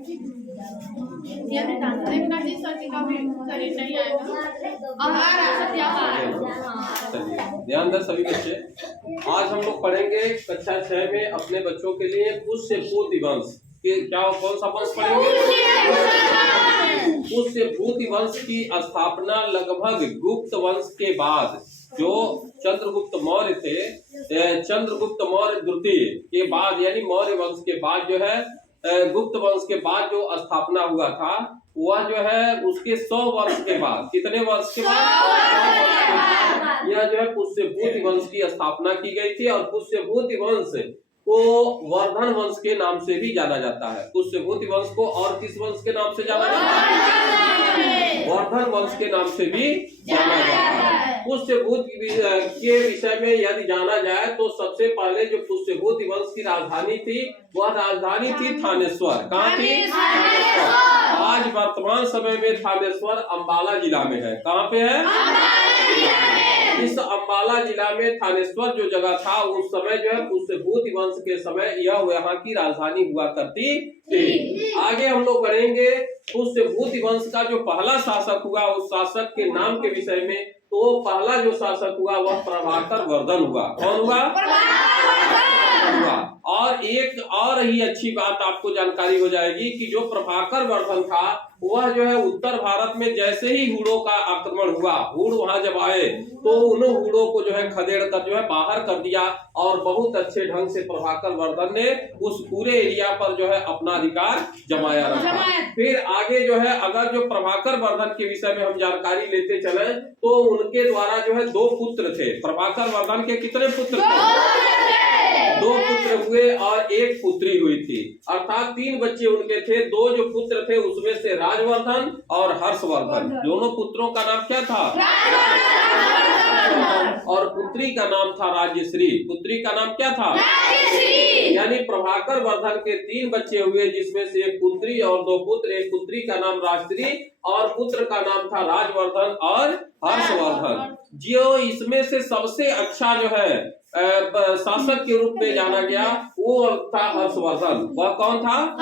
ये भी डांस देखना जी सर का भी शरीर नहीं आएगा। अब आ रहा है क्या आ रहा है। चलिए ध्यान दें सभी बच्चे। आज हम लोग पढ़ेंगे कक्षा 6 में अपने बच्चों के लिए पुष्य भूति वंश के क्या कौन सा वंश पढ़ेंगे? पुष्य भूति वंश की स्थापना लगभग गुप्त वंश के बाद जो चंद्रगुप्त मौर्य थे, चंद्रगुप्त मौर्य द्वितीय के बाद यानी मौर्य वंश के बाद जो है गुप्त वंश के बाद जो स्थापना हुआ था वह जो है उसके 100 वर्ष के बाद, कितने वर्ष के बाद? 100 वर्ष के बाद यह जो है पुष्यभूति वंश की स्थापना की गई थी। और पुष्यभूति वंश को वर्धन वंश के नाम से भी जाना जाता है। पुष्यभूति वंश को और किस वंश के नाम से जाना जाता है? वर्धन वंश के नाम से भी जाना जाता है। पुष्यभूति के विषय में यदि जाना जाए तो सबसे पहले जो पुष्यभूति वंश की राजधानी थी वह राजधानी थी थानेश्वर। कहाँ थी? आज वर्तमान समय में थानेश्वर अंबाला जिला में है। कहाँ पे है? इस अंबाला जिला में थानेश्वर जो जगह था उस समय जो है पुष्यभूति वंश के समय यह यहाँ की राजधानी हुआ करती थी। आगे हम लोग बढ़ेंगे। पुष्यभूति वंश का जो पहला शासक हुआ उस शासक के नाम के विषय में, तो पहला जो शासक हुआ वह प्रभाकर वर्धन हुआ। कौन हुआ? हुआ। और एक और ही अच्छी बात आपको जानकारी हो जाएगी कि जो प्रभाकर वर्धन था वह जो है उत्तर भारत में जैसे ही हुड़ों का आक्रमण हुआ, हुड़ वहां जब आए तो उन हुड़ों को जो है खदेड़ कर जो है बाहर कर दिया और बहुत अच्छे ढंग से प्रभाकर वर्धन ने उस पूरे एरिया पर जो है अपना अधिकार जमाया रखा। फिर आगे जो है अगर जो प्रभाकर वर्धन के विषय में हम जानकारी लेते चले तो उनके द्वारा जो है 2 पुत्र थे। प्रभाकर वर्धन के कितने पुत्र थे? 2 पुत्र हुए और 1 पुत्री हुई थी, अर्थात 3 बच्चे उनके थे। 2 जो पुत्र थे उसमें से राजवर्धन और हर्षवर्धन, दोनों पुत्रों का नाम क्या था? और पुत्री का नाम था राजश्री। पुत्री का नाम क्या था? यानी प्रभाकर वर्धन के 3 बच्चे हुए जिसमें से 1 पुत्री और 2 पुत्र। 1 पुत्री का नाम राजश्री और पुत्र का नाम था राजवर्धन और हर्षवर्धन। जो इसमें से सबसे अच्छा जो है शासक के रूप में जाना गया वो था हर्षवर्धन। वह कौन था?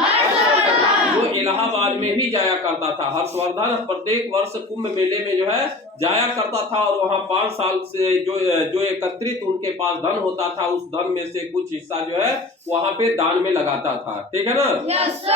जो इलाहाबाद में भी जाया करता था। हर्षवर्धन प्रत्येक वर्ष कुंभ मेले में जो है जाया करता था और वहाँ 5 साल से जो एकत्रित उनके पास धन होता था उस धन में से कुछ हिस्सा जो है वहाँ पे दान में लगाता था। ठीक है ना?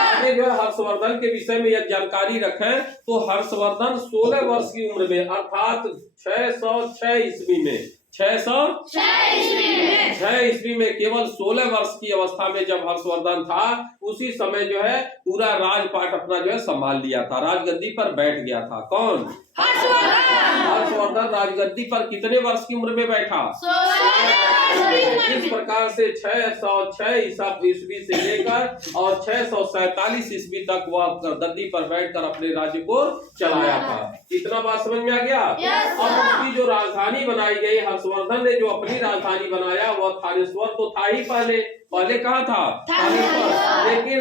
आगे जो है हर्षवर्धन के विषय में यह जानकारी रखें तो हर्षवर्धन 16 वर्ष की उम्र में अर्थात 606 ईस्वी में 606 ईस्वी में केवल 16 वर्ष की अवस्था में जब हर्षवर्धन था उसी समय जो है पूरा राजपाट अपना जो है संभाल लिया था, राजगद्दी पर बैठ गया था। कौन? हर्षवर्धन राजगद्दी पर कितने वर्ष की उम्र में बैठा? 16। इस प्रकार से 606 ईस्वी से लेकर और 647 ईस्वी तक वह गद्दी पर बैठकर अपने राज्य को चलाया था। इतना बात समझ में आ गया? अब उसकी जो राजधानी बनाई गई, हर्षवर्धन ने जो अपनी राजधानी बनाया वह थानेश्वर तो था ही पहले कहाँ था? थानेश्वर। लेकिन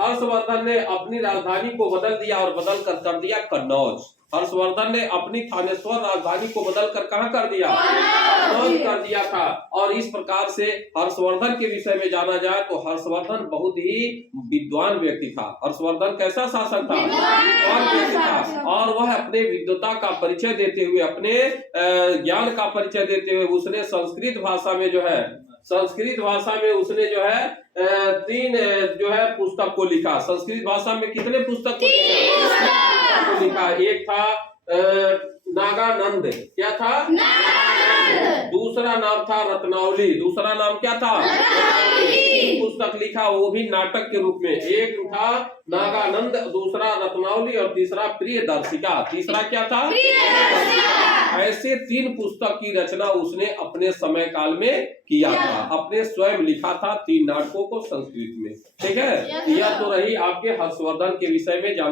हर्षवर्धन ने अपनी राजधानी को बदल दिया और बदल कर दिया कन्नौज। हर्षवर्धन ने अपनी थानेश्वर राजधानी को बदलकर कहाँ कर दिया? कन्नौज कर दिया था। और इस प्रकार से हर्षवर्धन के विषय में जाना जाए तो हर्षवर्धन बहुत ही विद्वान व्यक्ति था। हर्षवर्धन कैसा शासक था? विद्वान व्यक्ति था। और वह अपने विद्वता का परिचय देते हुए, अपने ज्ञान का परिचय देते हुए उसने संस्कृत भाषा में उसने जो है 3 जो है पुस्तक को लिखा। संस्कृत भाषा में कितने पुस्तक को लिखा? एक था नागानंद। क्या था? दूसरा नाम था रत्नावली। दूसरा नाम क्या था? पुस्तक लिखा वो भी नाटक के रूप में। एक था नागानंद, दूसरा रत्नावली और तीसरा प्रियदर्शिका। तीसरा क्या था? ऐसे 3 पुस्तक की रचना उसने अपने समय काल में किया था। अपने स्वयं लिखा था 3 नाटकों को संस्कृत में। ठीक है? यह तो रही आपके हर्षवर्धन के विषय में जान